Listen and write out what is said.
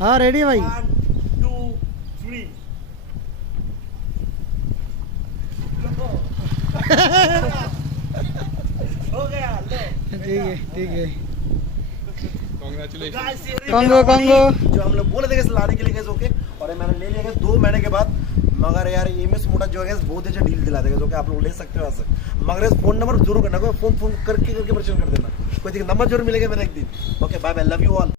हाँ रेडी भाई। 1 2 3 हो गया लो। ठीक है Guys, ये रही कॉन्गो मेरा कॉन्गो। body, जो हम लोग बोले थे कि लाने के लिए गए ओके, और ये मैंने ले लिया 2 महीने के बाद। मगर यार एमएस मोटा जो है बहुत अच्छा डील दिला देगा, जो कि आप लोग ले सकते हो यहाँ से। मगर इस फोन नंबर जरूर करना, कोई फोन करके परेशान कर देना, कोई नंबर जरूर मिलेगा मेरा एक दिन। Okay bye bye, love you all.